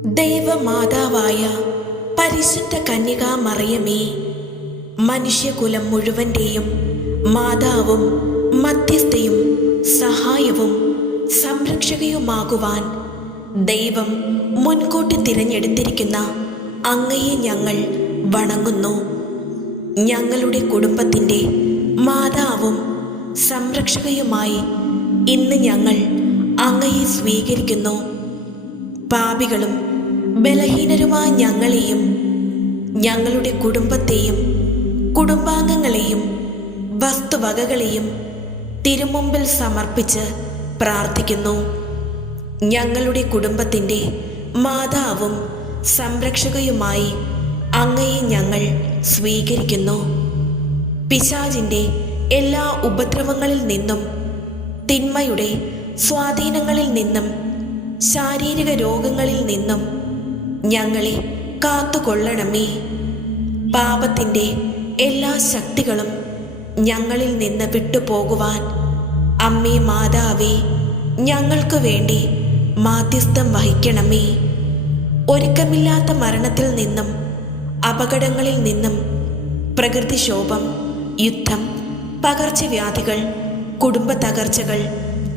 ദൈവമാതാവായ പരിശുദ്ധ കന്യകാ മറിയമേ, മനുഷ്യകുലം മുഴുവൻ്റെയും മാതാവും മധ്യസ്ഥയും സഹായവും സംരക്ഷകയുമാകുവാൻ ദൈവം മുൻകൂട്ടി തിരഞ്ഞെടുത്തിരിക്കുന്ന അങ്ങയെ ഞങ്ങൾ വണങ്ങുന്നു. ഞങ്ങളുടെ കുടുംബത്തിൻ്റെ മാതാവും സംരക്ഷകയുമായി ഇന്ന് ഞങ്ങൾ അങ്ങയെ സ്വീകരിക്കുന്നു. പാപികളും ബലഹീനരുമായ ഞങ്ങളെയും ഞങ്ങളുടെ കുടുംബത്തെയും കുടുംബാംഗങ്ങളെയും വസ്തുവകകളെയും തിരുമുമ്പിൽ സമർപ്പിച്ച് പ്രാർത്ഥിക്കുന്നു. ഞങ്ങളുടെ കുടുംബത്തിൻ്റെ മാതാവും സംരക്ഷകയുമായി അങ്ങയെ ഞങ്ങൾ സ്വീകരിക്കുന്നു. പിശാചിൻ്റെ എല്ലാ ഉപദ്രവങ്ങളിൽ നിന്നും, തിന്മയുടെ സ്വാധീനങ്ങളിൽ നിന്നും, ശാരീരിക രോഗങ്ങളിൽ നിന്നും ഞങ്ങളെ കാത്തുകൊള്ളണമേ. പാപത്തിൻ്റെ എല്ലാ ശക്തികളും ഞങ്ങളിൽ നിന്ന് വിട്ടുപോകുവാൻ അമ്മേ മാതാവേ, ഞങ്ങൾക്ക് വേണ്ടി മാധ്യസ്ഥം വഹിക്കണമേ. ഒരുക്കമില്ലാത്ത മരണത്തിൽ നിന്നും, അപകടങ്ങളിൽ നിന്നും, പ്രകൃതിക്ഷോഭം, യുദ്ധം, പകർച്ചവ്യാധികൾ, കുടുംബ തകർച്ചകൾ,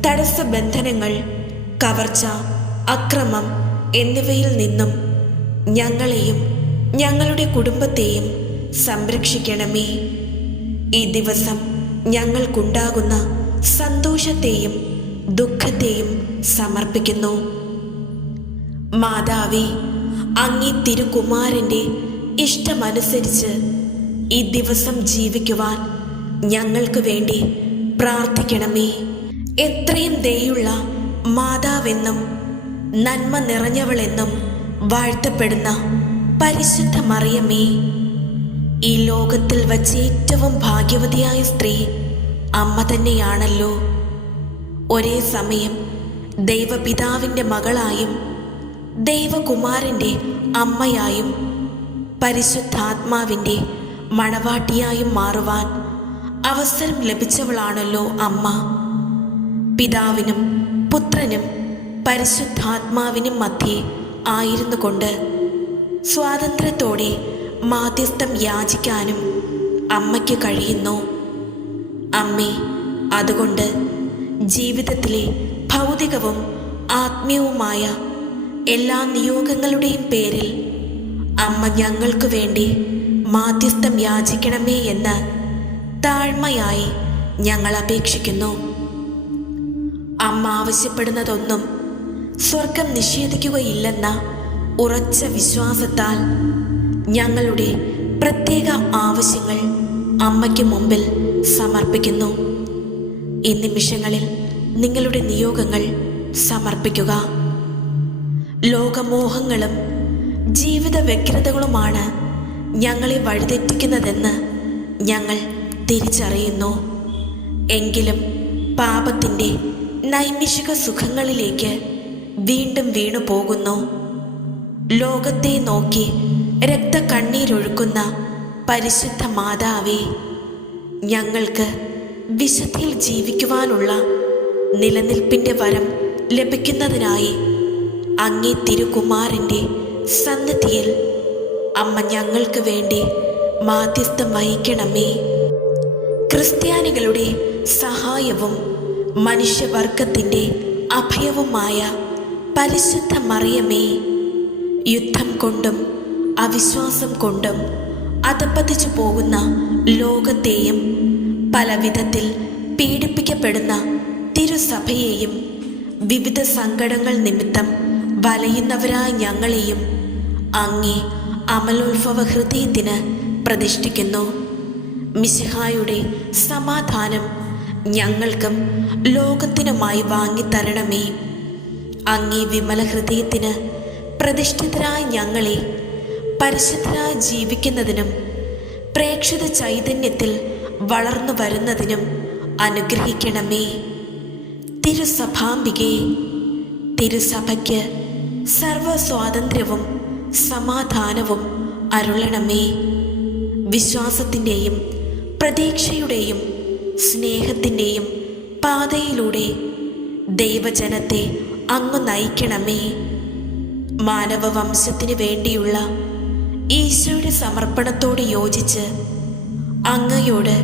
തടസ്സബന്ധനങ്ങൾ, കവർച്ച, അക്രമം എന്നിവയിൽ നിന്നും ഞങ്ങളെയും ഞങ്ങളുടെ കുടുംബത്തെയും സംരക്ഷിക്കണമേ. ഈ ദിവസം ഞങ്ങൾക്കുണ്ടാകുന്ന സന്തോഷത്തെയും ദുഃഖത്തെയും സമർപ്പിക്കുന്നു. മാതാവേ, അങ്ങേ തിരുകുമാരൻ്റെ ഇഷ്ടമനുസരിച്ച് ഈ ദിവസം ജീവിക്കുവാൻ ഞങ്ങൾക്ക് വേണ്ടി പ്രാർത്ഥിക്കണമേ. എത്രയും ദയുള്ള മാതാവെന്നും നന്മ നിറഞ്ഞവളെന്നും വാഴ്ത്തപ്പെടുന്ന പരിശുദ്ധ മറിയമേ, ഈ ലോകത്തിൽ വച്ച് ഏറ്റവും ഭാഗ്യവതിയായ സ്ത്രീ അമ്മ തന്നെയാണല്ലോ. ഒരേ സമയം ദൈവപിതാവിൻ്റെ മകളായും ദൈവകുമാരൻ്റെ അമ്മയായും പരിശുദ്ധാത്മാവിൻ്റെ മണവാട്ടിയായും മാറുവാൻ അവസരം ലഭിച്ചവളാണല്ലോ അമ്മ. പിതാവിനും പുത്രനും പരിശുദ്ധാത്മാവിനും മധ്യേ ആയിരുന്നു കൊണ്ട് സ്വാതന്ത്ര്യത്തോടെ മാധ്യസ്ഥം യാചിക്കാനും അമ്മയ്ക്ക് കഴിയുന്നു. അമ്മേ, അതുകൊണ്ട് ജീവിതത്തിലെ ഭൗതികവും ആത്മീയവുമായ എല്ലാ നിയോഗങ്ങളുടെയും പേരിൽ അമ്മ ഞങ്ങൾക്ക് വേണ്ടി മാധ്യസ്ഥം യാചിക്കണമേ എന്ന് താഴ്മയായി ഞങ്ങൾ അപേക്ഷിക്കുന്നു. അമ്മ ആവശ്യപ്പെടുന്നതൊന്നും സ്വർഗം നിഷേധിക്കുകയില്ലെന്ന ഉറച്ച വിശ്വാസത്താൽ ഞങ്ങളുടെ പ്രത്യേക ആവശ്യങ്ങൾ അമ്മയ്ക്ക് മുമ്പിൽ സമർപ്പിക്കുന്നു. ഈ നിമിഷങ്ങളിൽ നിങ്ങളുടെ നിയോഗങ്ങൾ സമർപ്പിക്കുക. ലോകമോഹങ്ങളും ജീവിത വ്യഗ്രതകളുമാണ് ഞങ്ങളെ വഴിതെറ്റിക്കുന്നതെന്ന് ഞങ്ങൾ തിരിച്ചറിയുന്നു. എങ്കിലും പാപത്തിൻ്റെ നൈമിഷിക സുഖങ്ങളിലേക്ക് വീണ്ടും വീണു പോകുന്നു. ലോകത്തെ നോക്കി രക്തക്കണ്ണീരൊഴുക്കുന്ന പരിശുദ്ധ മാതാവേ, ഞങ്ങൾക്ക് വിശുദ്ധിയിൽ ജീവിക്കുവാനുള്ള നിലനിൽപ്പിൻ്റെ വരം ലഭിക്കുന്നതിനായി അങ്ങേ തിരുകുമാരൻ്റെ സന്നിധിയിൽ അമ്മ ഞങ്ങൾക്ക് വേണ്ടി മാധ്യസ്ഥം വഹിക്കണമേ. ക്രിസ്ത്യാനികളുടെ സഹായവും മനുഷ്യവർഗത്തിൻ്റെ അഭയവുമായ പരിശുദ്ധ മറിയമേ, യുദ്ധം കൊണ്ടും അവിശ്വാസം കൊണ്ടും അധപ്പതിച്ചു പോകുന്ന ലോകത്തെയും പല വിധത്തിൽ പീഡിപ്പിക്കപ്പെടുന്ന തിരുസഭയെയും വിവിധ സങ്കടങ്ങൾ നിമിത്തം വലയുന്നവരായ ഞങ്ങളെയും അങ്ങേ അമലോത്ഭവ ഹൃദയത്തിന് പ്രതിഷ്ഠിക്കുന്നു. മിശിഹായുടെ സമാധാനം ഞങ്ങൾക്കും ലോകത്തിനുമായി വാങ്ങിത്തരണമേ. അങ്ങേ വിമല ഹൃദയത്തിന് പ്രതിഷ്ഠിതരായ ഞങ്ങളെ പരിശുദ്ധരായി ജീവിക്കുന്നതിനും പ്രേക്ഷിത ചൈതന്യത്തിൽ വളർന്നു വരുന്നതിനും അനുഗ്രഹിക്കണമേ. തിരുസഭാംബികേ, തിരുസഭയ്ക്ക് സർവസ്വാതന്ത്ര്യവും സമാധാനവും അരുളണമേ. വിശ്വാസത്തിൻ്റെയും പ്രതീക്ഷയുടെയും സ്നേഹത്തിൻ്റെയും പാതയിലൂടെ ദൈവജനത്തെ അങ്ങ് നയിക്കണമേ. മാനവവംശത്തിന് വേണ്ടിയുള്ള ഈശോയുടെ സമർപ്പണത്തോട് യോജിച്ച് അങ്ങയോട്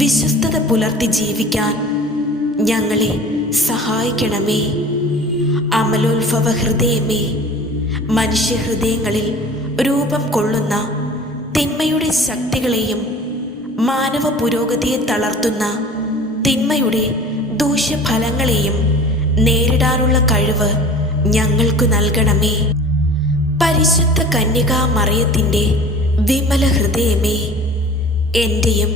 വിശ്വസ്തത പുലർത്തി ജീവിക്കാൻ ഞങ്ങളെ സഹായിക്കണമേ. അമലോത്ഭവ ഹൃദയമേ, മനുഷ്യഹൃദയങ്ങളിൽ രൂപം കൊള്ളുന്ന തിന്മയുടെ ശക്തികളെയും മാനവ പുരോഗതിയെ തളർത്തുന്ന തിന്മയുടെ ദൂഷ്യഫലങ്ങളെയും നേരിടാനുള്ള കഴിവ് ഞങ്ങൾക്ക് നൽകണമേ. പരിശുദ്ധ കന്യകാ മറിയത്തിൻ്റെ വിമല ഹൃദയമേ, എൻ്റെയും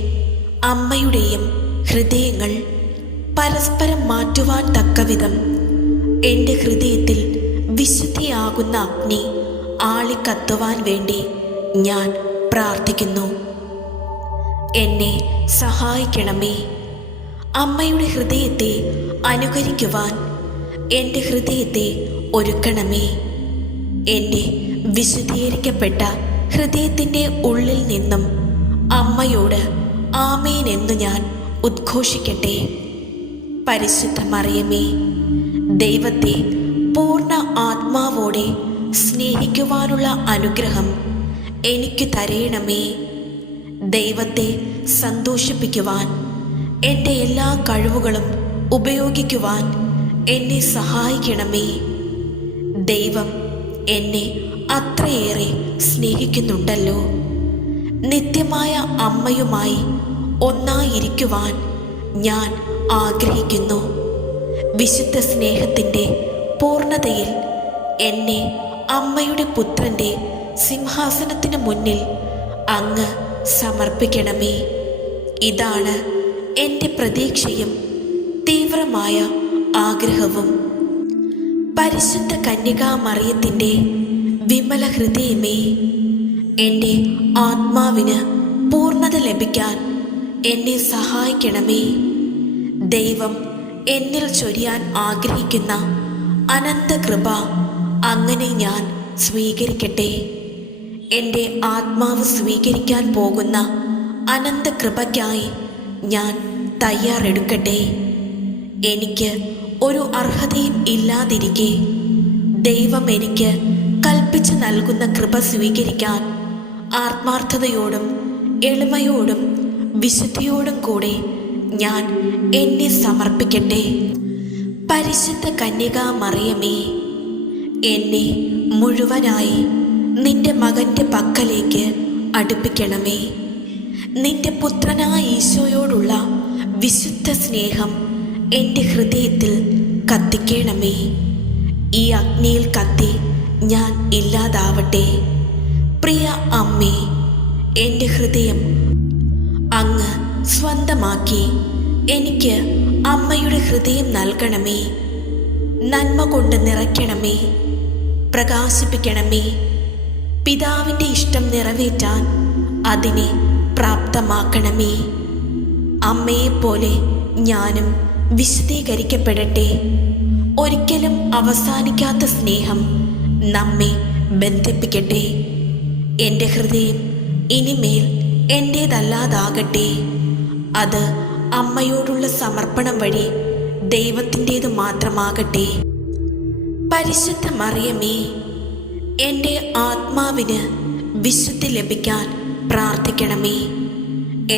അമ്മയുടെയും ഹൃദയങ്ങൾ പരസ്പരം മാറ്റുവാൻ തക്കവിധം എൻ്റെ ഹൃദയത്തിൽ വിശുദ്ധിയാകുന്ന അഗ്നി ആളിക്കത്തുവാൻ വേണ്ടി ഞാൻ പ്രാർത്ഥിക്കുന്നു. എന്നെ സഹായിക്കണമേ. അമ്മയുടെ ഹൃദയത്തെ അനുകരിക്കുവാൻ എൻ്റെ ഹൃദയത്തെ ഒരുക്കണമേ. എൻ്റെ വിശുദ്ധീകരിക്കപ്പെട്ട ഹൃദയത്തിൻ്റെ ഉള്ളിൽ നിന്നും അമ്മയോട് ആമേൻ എന്നു ഞാൻ ഉദ്ഘോഷിക്കട്ടെ. പരിശുദ്ധ മറിയമേ, ദൈവത്തെ പൂർണ്ണ ആത്മാവോടെ സ്നേഹിക്കുവാനുള്ള അനുഗ്രഹം എനിക്ക് തരയണമേ. ദൈവത്തെ സന്തോഷിപ്പിക്കുവാൻ എൻ്റെ എല്ലാ കഴിവുകളും ഉപയോഗിക്കുവാൻ എന്നെ സഹായിക്കണമേ. ദൈവം എന്നെ അത്രയേറെ സ്നേഹിക്കുന്നുണ്ടല്ലോ. നിത്യമായ അമ്മയുമായി ഒന്നായിരിക്കുവാൻ ഞാൻ ആഗ്രഹിക്കുന്നു. വിശുദ്ധ സ്നേഹത്തിൻ്റെ പൂർണ്ണതയിൽ എന്നെ അമ്മയുടെ പുത്രൻ്റെ സിംഹാസനത്തിന് മുന്നിൽ അങ്ങ് സമർപ്പിക്കണമേ. ഇതാണ് എൻ്റെ പ്രതീക്ഷയും തീവ്രമായ ആഗ്രഹവും. പരിശുദ്ധ കന്യകാ മറിയത്തിൻ്റെ വിമല ഹൃദയമേ, എൻ്റെ ആത്മാവിന് പൂർണ്ണത ലഭിക്കാൻ എന്നെ സഹായിക്കണമേ. ദൈവം എന്നിൽ ചൊരിയാൻ ആഗ്രഹിക്കുന്ന അനന്ത കൃപ അങ്ങനെ ഞാൻ സ്വീകരിക്കട്ടെ. എൻ്റെ ആത്മാവ് സ്വീകരിക്കാൻ പോകുന്ന അനന്ത കൃപയ്ക്കായി ഞാൻ തയ്യാറെടുക്കട്ടെ. എനിക്ക് ഒരു അർഹതയും ഇല്ലാതിരിക്കെ ദൈവം എനിക്ക് കൽപ്പിച്ചു നൽകുന്ന കൃപ സ്വീകരിക്കാൻ ആത്മാർത്ഥതയോടും എളിമയോടും വിശുദ്ധിയോടും കൂടെ ഞാൻ എന്നെ സമർപ്പിക്കട്ടെ. പരിശുദ്ധ കന്യകാ മറിയമേ, എന്നെ മുഴുവനായി നിന്റെ മകൻ്റെ പക്കലേക്ക് അടുപ്പിക്കണമേ. നിന്റെ പുത്രനായ ഈശോയോടുള്ള വിശുദ്ധ സ്നേഹം എൻ്റെ ഹൃദയത്തിൽ കത്തിക്കണമേ. ഈ അഗ്നിയിൽ കത്തി ഞാൻ ഇല്ലാതാവട്ടെ. പ്രിയ അമ്മേ, എൻ്റെ ഹൃദയം അങ്ങ് സ്വന്തമാക്കി എനിക്ക് അമ്മയുടെ ഹൃദയം നൽകണമേ. നന്മ കൊണ്ട് നിറയ്ക്കണമേ, പ്രകാശിപ്പിക്കണമേ. പിതാവിൻ്റെ ഇഷ്ടം നിറവേറ്റാൻ അതിനെ പ്രാപ്തമാക്കണമേ. അമ്മയെപ്പോലെ ഞാനും വിശദീകരിക്കപ്പെടട്ടെ. ഒരിക്കലും അവസാനിക്കാത്ത സ്നേഹം നമ്മെ ബന്ധിപ്പിക്കട്ടെ. എൻ്റെ ഹൃദയം ഇനിമേൽ എൻ്റേതല്ലാതാകട്ടെ. അത് അമ്മയോടുള്ള സമർപ്പണം വഴി ദൈവത്തിൻ്റേതു മാത്രമാകട്ടെ. പരിശുദ്ധ മറിയമേ, എൻ്റെ ആത്മാവിന് വിശുദ്ധി ലഭിക്കാൻ പ്രാർത്ഥിക്കണമേ.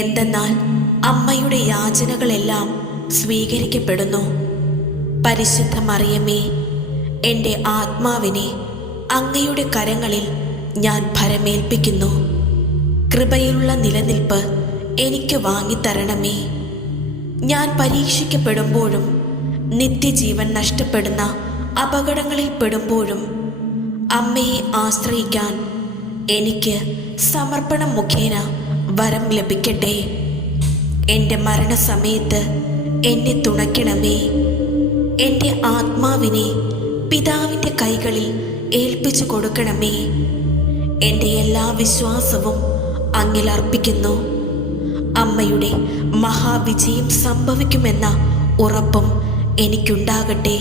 എന്തെന്നാൽ അമ്മയുടെ യാചനകളെല്ലാം സ്വീകരിക്കപ്പെടുന്നു. പരിശുദ്ധ മറിയമേ, എൻ്റെ ആത്മാവിനെ അങ്ങയുടെ കരങ്ങളിൽ ഞാൻ ഭരമേൽപ്പിക്കുന്നു. കൃപയിലുള്ള നിലനിൽപ്പ് എനിക്ക് വാങ്ങിത്തരണമേ. ഞാൻ പരീക്ഷിക്കപ്പെടുമ്പോഴും നിത്യജീവൻ നഷ്ടപ്പെടുന്ന അപകടങ്ങളിൽ പെടുമ്പോഴും അമ്മയെ ആശ്രയിക്കാൻ എനിക്ക് സമർപ്പണം മുഖേന വരം ലഭിക്കട്ടെ. എൻ്റെ മരണസമയത്ത് എന്നെ തുണയ്ക്കണമേ. എൻ്റെ ആത്മാവിനെ പിതാവിൻ്റെ കൈകളിൽ ഏൽപ്പിച്ചു കൊടുക്കണമേ. എൻ്റെ എല്ലാ വിശ്വാസവും അങ്ങിൽ അർപ്പിക്കുന്നു. അമ്മയുടെ മഹാവിജയം സംഭവിക്കുമെന്ന ഉറപ്പും എനിക്കുണ്ടാകട്ടെ.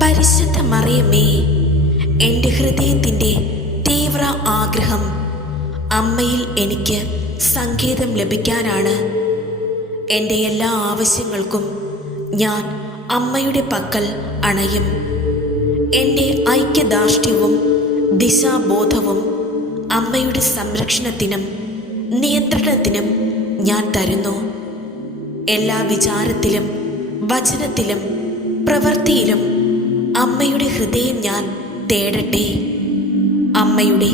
പരിശുദ്ധ മറിയമേ, എൻ്റെ ഹൃദയത്തിൻ്റെ തീവ്ര ആഗ്രഹം അമ്മയിൽ എനിക്ക് സങ്കേതം ലഭിക്കാനാണ്. എൻ്റെ എല്ലാ ആവശ്യങ്ങൾക്കും ഞാൻ അമ്മയുടെ പക്കൽ അണയും. എൻ്റെ ഐക്യദാർഢ്യവും ദിശാബോധവും അമ്മയുടെ സംരക്ഷണത്തിനും നിയന്ത്രണത്തിനും ഞാൻ തരുന്നു. എല്ലാ വിചാരത്തിലും വചനത്തിലും പ്രവൃത്തിയിലും അമ്മയുടെ ഹൃദയം ഞാൻ തേടട്ടെ. അമ്മയുടെ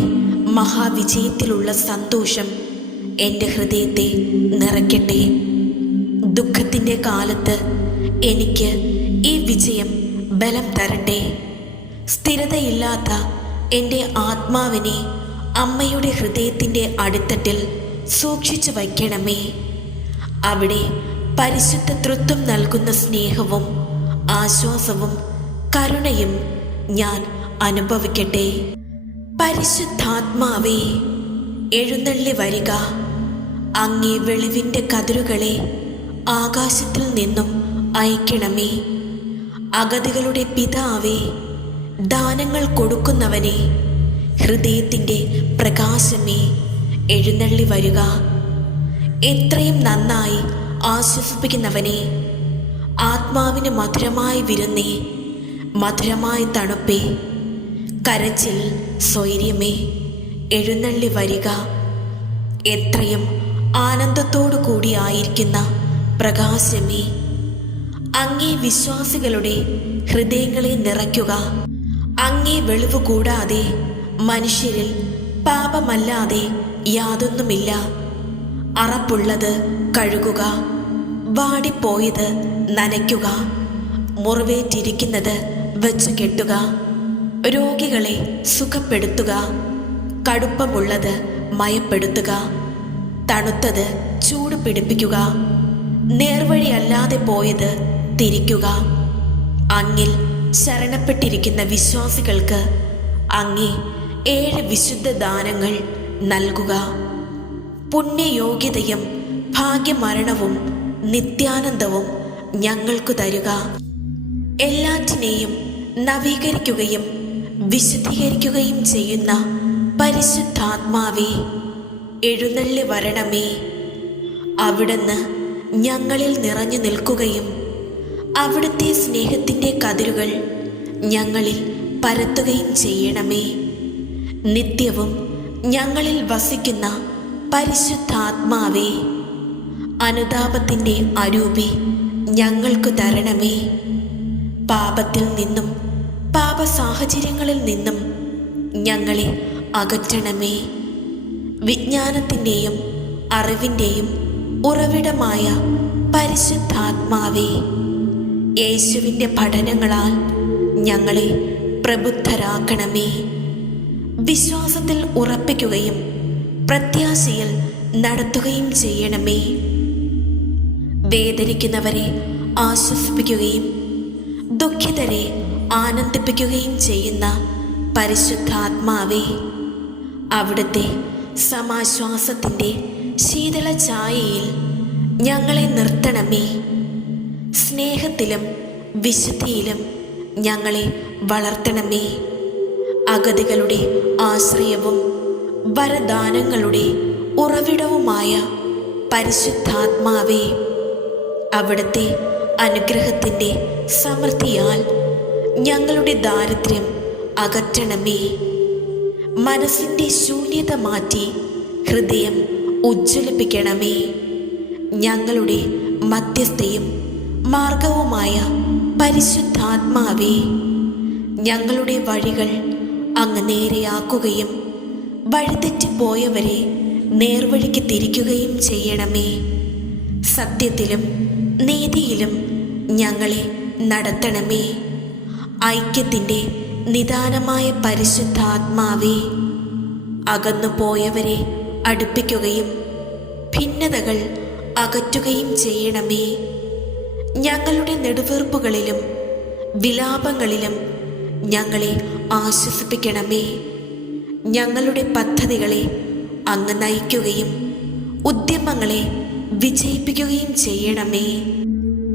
മഹാവിജയത്തിലുള്ള സന്തോഷം എൻ്റെ ഹൃദയത്തെ നിറയ്ക്കട്ടെ. ദുഃഖത്തിൻ്റെ കാലത്ത് എനിക്ക് ഈ വിജയം ബലം തരട്ടെ. സ്ഥിരതയില്ലാത്ത എൻ്റെ ആത്മാവിനെ അമ്മയുടെ ഹൃദയത്തിൻ്റെ അടിത്തട്ടിൽ സൂക്ഷിച്ചു വയ്ക്കണമേ. അവിടെ പരിശുദ്ധ തൃത്വം നൽകുന്ന സ്നേഹവും ആശ്വാസവും കരുണയും ഞാൻ അനുഭവിക്കട്ടെ. പരിശുദ്ധാത്മാവേ, എഴുന്നള്ളി വരിക. അങ്ങേ വെളിവിൻ്റെ കതിരുകളെ ആകാശത്തിൽ നിന്നും അയക്കണമേ. അഗതികളുടെ പിതാവേ, ദാനങ്ങൾ കൊടുക്കുന്നവനെ, ഹൃദയത്തിൻ്റെ പ്രകാശമേ, എഴുന്നള്ളി വരിക. എത്രയും നന്നായി ആശ്വസിപ്പിക്കുന്നവനെ, ആത്മാവിന് മധുരമായ വിരുന്നേ, മധുരമായ തണുപ്പേ, കരച്ചിൽ സ്വൈര്യമേ, എഴുന്നള്ളി വരിക. എത്രയും ആനന്ദത്തോടു കൂടിയായിരിക്കുന്ന പ്രകാശമേ, അങ്ങേ വിശ്വാസികളുടെ ഹൃദയങ്ങളെ നിറയ്ക്കുക. അങ്ങേ വെളിവ് കൂടാതെ മനുഷ്യരിൽ പാപമല്ലാതെ യാതൊന്നുമില്ല. അറപ്പുള്ളത് കഴുകുക, വാടിപ്പോയത് നനയ്ക്കുക, മുറിവേറ്റിരിക്കുന്നത് വെച്ച് കെട്ടുക, രോഗികളെ സുഖപ്പെടുത്തുക, കടുപ്പമുള്ളത് മയപ്പെടുത്തുക, തണുത്തത് ചൂട് പിടിപ്പിക്കുക, നേർവഴിയല്ലാതെ പോയത് തിരിക്കുക. അങ്ങിൽ ശരണപ്പെട്ടിരിക്കുന്ന വിശ്വാസികൾക്ക് അങ്ങേ 7 വിശുദ്ധ ദാനങ്ങൾ നൽകുക. പുണ്യയോഗ്യതയും ഭാഗ്യമരണവും നിത്യാനന്ദവും ഞങ്ങൾക്കു തരുക. എല്ലാറ്റിനെയും നവീകരിക്കുകയും വിശുദ്ധീകരിക്കുകയും ചെയ്യുന്ന പരിശുദ്ധാത്മാവേ, എഴുന്നള്ളി വരണമേ. അവിടുന്ന് ഞങ്ങളിൽ നിറഞ്ഞു നിൽക്കുകയും അവിടുത്തെ സ്നേഹത്തിൻ്റെ കതിരുകൾ ഞങ്ങളിൽ പരത്തുകയും ചെയ്യണമേ. നിത്യവും ഞങ്ങളിൽ വസിക്കുന്ന പരിശുദ്ധാത്മാവേ, അനുതാപത്തിൻ്റെ അരൂപി ഞങ്ങൾക്ക് തരണമേ. പാപത്തിൽ നിന്നും പാപ സാഹചര്യങ്ങളിൽ നിന്നും ഞങ്ങളെ അകറ്റണമേ. വിജ്ഞാനത്തിൻ്റെയും അറിവിൻ്റെയും ഉറവിടമായ പരിശുദ്ധാത്മാവേ, യേശുവിൻ്റെ പഠനങ്ങളാൽ ഞങ്ങളെ പ്രബുദ്ധരാക്കണമേ. വിശ്വാസത്തിൽ ഉറപ്പിക്കുകയും പ്രത്യാശയിൽ നടത്തുകയും ചെയ്യണമേ. വേദനിക്കുന്നവരെ ആശ്വസിപ്പിക്കുകയും ദുഃഖിതരെ ആനന്ദിപ്പിക്കുകയും ചെയ്യുന്ന പരിശുദ്ധാത്മാവേ, അവിടുത്തെ സമാശ്വാസത്തിൻ്റെ ശീതള ഛായയിൽ ഞങ്ങളെ നിർത്തണമേ. സ്നേഹത്തിലും വിശുദ്ധിയിലും ഞങ്ങളെ വളർത്തണമേ. അഗതികളുടെ ആശ്രയവും വരദാനങ്ങളുടെ ഉറവിടവുമായ പരിശുദ്ധാത്മാവേ, അവിടുത്തെ അനുഗ്രഹത്തിൻ്റെ സമൃദ്ധിയാൽ ഞങ്ങളുടെ ദാരിദ്ര്യം അകറ്റണമേ. മനസ്സിൻ്റെ ശൂന്യത മാറ്റി ഹൃദയം ഉജ്ജ്വലിപ്പിക്കണമേ. ഞങ്ങളുടെ മധ്യസ്ഥയും മാർഗവുമായ പരിശുദ്ധാത്മാവേ, ഞങ്ങളുടെ വഴികൾ അങ്ങ് നേരെയാക്കുകയും വഴിതെറ്റിപ്പോയവരെ നേർവഴിക്ക് തിരിക്കുകയും ചെയ്യണമേ. സത്യത്തിലും നീതിയിലും ഞങ്ങളെ നടത്തണമേ. ഐക്യത്തിൻ്റെ നിദാനമായ പരിശുദ്ധാത്മാവേ, അകന്നുപോയവരെ അടുപ്പിക്കുകയും ഭിന്നതകൾ അകറ്റുകയും ചെയ്യണമേ. ഞങ്ങളുടെ നെടുവീർപ്പുകളിലും വിലാപങ്ങളിലും ഞങ്ങളെ ആശ്വസിപ്പിക്കണമേ. ഞങ്ങളുടെ പദ്ധതികളെ അങ്ങ് നയിക്കുകയും ഉദ്യമങ്ങളെ വിജയിപ്പിക്കുകയും ചെയ്യണമേ.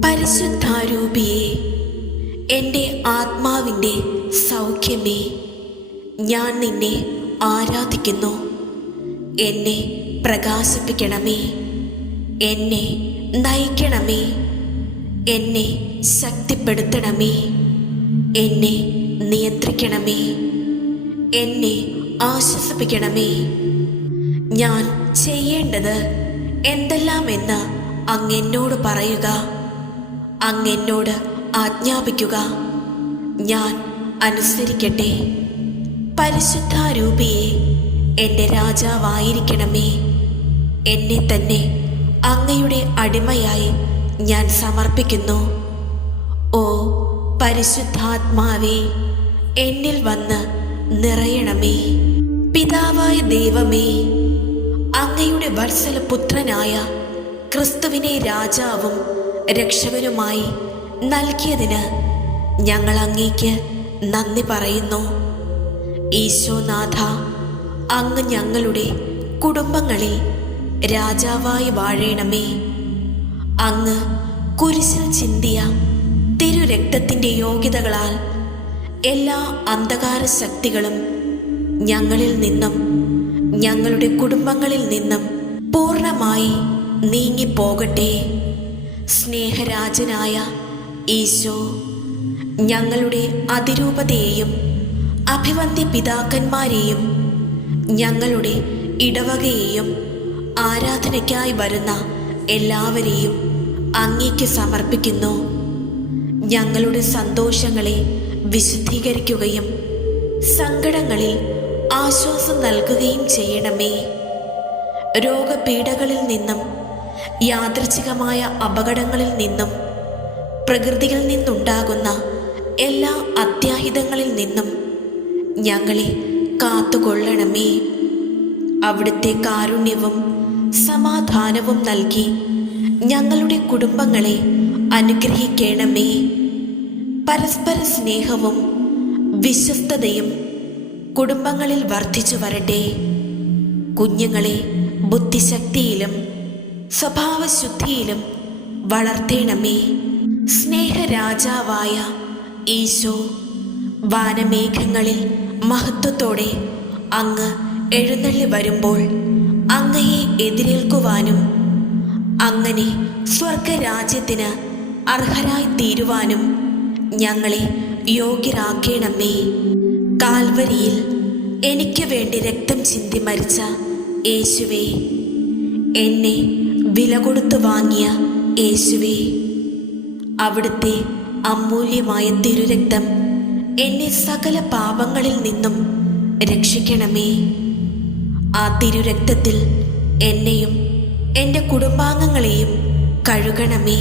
പരിശുദ്ധാരൂപിയെ, എൻ്റെ ആത്മാവിൻ്റെ സൗഖ്യമേ, ഞാൻ നിന്നെ ആരാധിക്കുന്നു. എന്നെ പ്രകാശിപ്പിക്കണമേ. എന്നെ നയിക്കണമേ. എന്നെ ശക്തിപ്പെടുത്തണമേ. എന്നെ നിയന്ത്രിക്കണമേ. എന്നെ ആശ്വസിപ്പിക്കണമേ. ഞാൻ ചെയ്യേണ്ടത് എന്തെല്ലാമെന്ന് അങ്ങെന്നോട് പറയുക. അങ്ങെന്നോട് ആജ്ഞാപിക്കുക. ഞാൻ അനുസരിക്കട്ടെ. പരിശുദ്ധാരൂപിയെ എൻ്റെ രാജാവായിരിക്കണമേ. എന്നെ തന്നെ അങ്ങയുടെ അടിമയായി ഞാൻ സമർപ്പിക്കുന്നു. ഓ പരിശുദ്ധാത്മാവേ, എന്നിൽ വന്ന് നിറയണമേ. പിതാവായ ദൈവമേ, അങ്ങയുടെ വത്സലപുത്രനായ ക്രിസ്തുവിനെ രാജാവും രക്ഷകനുമായി നൽകിയതിന് ഞങ്ങൾ അങ്ങേക്ക് നന്ദി പറയുന്നു. ഈശോനാഥ, അങ്ങ് ഞങ്ങളുടെ കുടുംബങ്ങളിൽ രാജാവായി വാഴണമേ. അങ്ങ് കുരിശിൽ ചിന്തിയ തിരുരക്തത്തിൻ്റെ യോഗ്യതകളാൽ എല്ലാ അന്ധകാര ശക്തികളും ഞങ്ങളിൽ നിന്നും ഞങ്ങളുടെ കുടുംബങ്ങളിൽ നിന്നും പൂർണ്ണമായി നീങ്ങിപ്പോകട്ടെ. സ്നേഹരാജനായ ഈശോ, ഞങ്ങളുടെ അതിരൂപതയെയും അഭിവന്ദ്യ പിതാക്കന്മാരെയും ഞങ്ങളുടെ ഇടവകയെയും ആരാധനയ്ക്കായി വരുന്ന എല്ലാവരെയും അങ്ങേക്ക് സമർപ്പിക്കുന്നു. ഞങ്ങളുടെ സന്തോഷങ്ങളെ വിശുദ്ധീകരിക്കുകയും സങ്കടങ്ങളിൽ ആശ്വാസം നൽകുകയും ചെയ്യണമേ. രോഗപീഠകളിൽ നിന്നും, യാദൃച്ഛികമായ അപകടങ്ങളിൽ നിന്നും, പ്രകൃതിയിൽ നിന്നുണ്ടാകുന്ന എല്ലാ അത്യാഹിതങ്ങളിൽ നിന്നും ഞങ്ങളെ കാത്തുകൊള്ളണമേ. അവിടുത്തെ കാരുണ്യവും സമാധാനവും നൽകി ഞങ്ങളുടെ കുടുംബങ്ങളെ അനുഗ്രഹിക്കണമേ. പരസ്പര സ്നേഹവും വിശ്വസ്തതയും കുടുംബങ്ങളിൽ വർദ്ധിച്ചു വരട്ടെ. കുഞ്ഞുങ്ങളെ ബുദ്ധിശക്തിയിലും സ്വഭാവശുദ്ധിയിലും വളർത്തേണമേ. സ്നേഹരാജാവായ ഈശോ, വാനമേഘങ്ങളിൽ മഹത്വത്തോടെ അങ്ങ് എഴുന്നള്ളി വരുമ്പോൾ അങ്ങയെ എതിരേൽക്കുവാനും അങ്ങനെ സ്വർഗരാജ്യത്തിന് അർഹരായി തീരുവാനും ഞങ്ങളെ യോഗ്യരാക്കണമേ. കാൽവരിയിൽ എനിക്ക് വേണ്ടി രക്തം ചിന്തി മരിച്ച യേശുവേ, എന്നെ വില കൊടുത്തു വാങ്ങിയ യേശുവേ, അവിടുത്തെ അമൂല്യമായ തിരുരക്തം എന്നെ സകല പാപങ്ങളിൽ നിന്നും രക്ഷിക്കണമേ. ആ തിരുരക്തത്തിൽ എന്നെയും എൻ്റെ കുടുംബാംഗങ്ങളെയും കഴുകണമേ,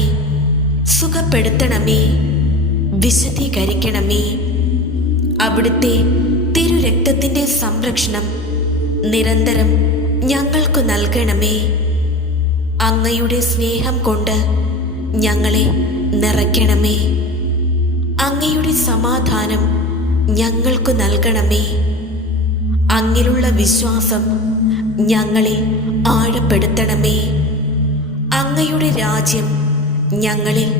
സുഖപ്പെടുത്തണമേ, വിശദീകരിക്കണമേ. അവിടുത്തെ തിരുരക്തത്തിൻ്റെ സംരക്ഷണം നിരന്തരം ഞങ്ങൾക്ക് നൽകണമേ. അങ്ങയുടെ സ്നേഹം കൊണ്ട് ഞങ്ങളെ നിറയ്ക്കണമേ. അങ്ങയുടെ സമാധാനം ഞങ്ങൾക്ക് നൽകണമേ. അങ്ങിലുള്ള വിശ്വാസം ഞങ്ങളിൽ ആഴപ്പെടുത്തണമേ. അങ്ങയുടെ രാജ്യം ഞങ്ങളിൽ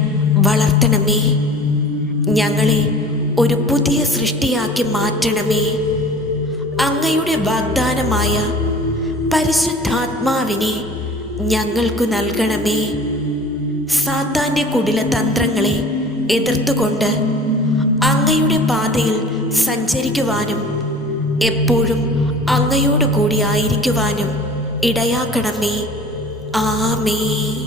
വളർത്തണമേ. ഞങ്ങളെ ഒരു പുതിയ സൃഷ്ടിയാക്കി മാറ്റണമേ. അങ്ങയുടെ വാഗ്ദാനമായ പരിശുദ്ധാത്മാവിനെ ഞങ്ങൾക്ക് നൽകണമേ. സാത്താൻ്റെ കുടില തന്ത്രങ്ങളെ എതിർത്തുകൊണ്ട് അങ്ങയുടെ പാതയിൽ സഞ്ചരിക്കുവാനും എപ്പോഴും അങ്ങയോട് കൂടി ആയിരിക്കുവാനും ഇടയാക്കണമേ. ആമേൻ.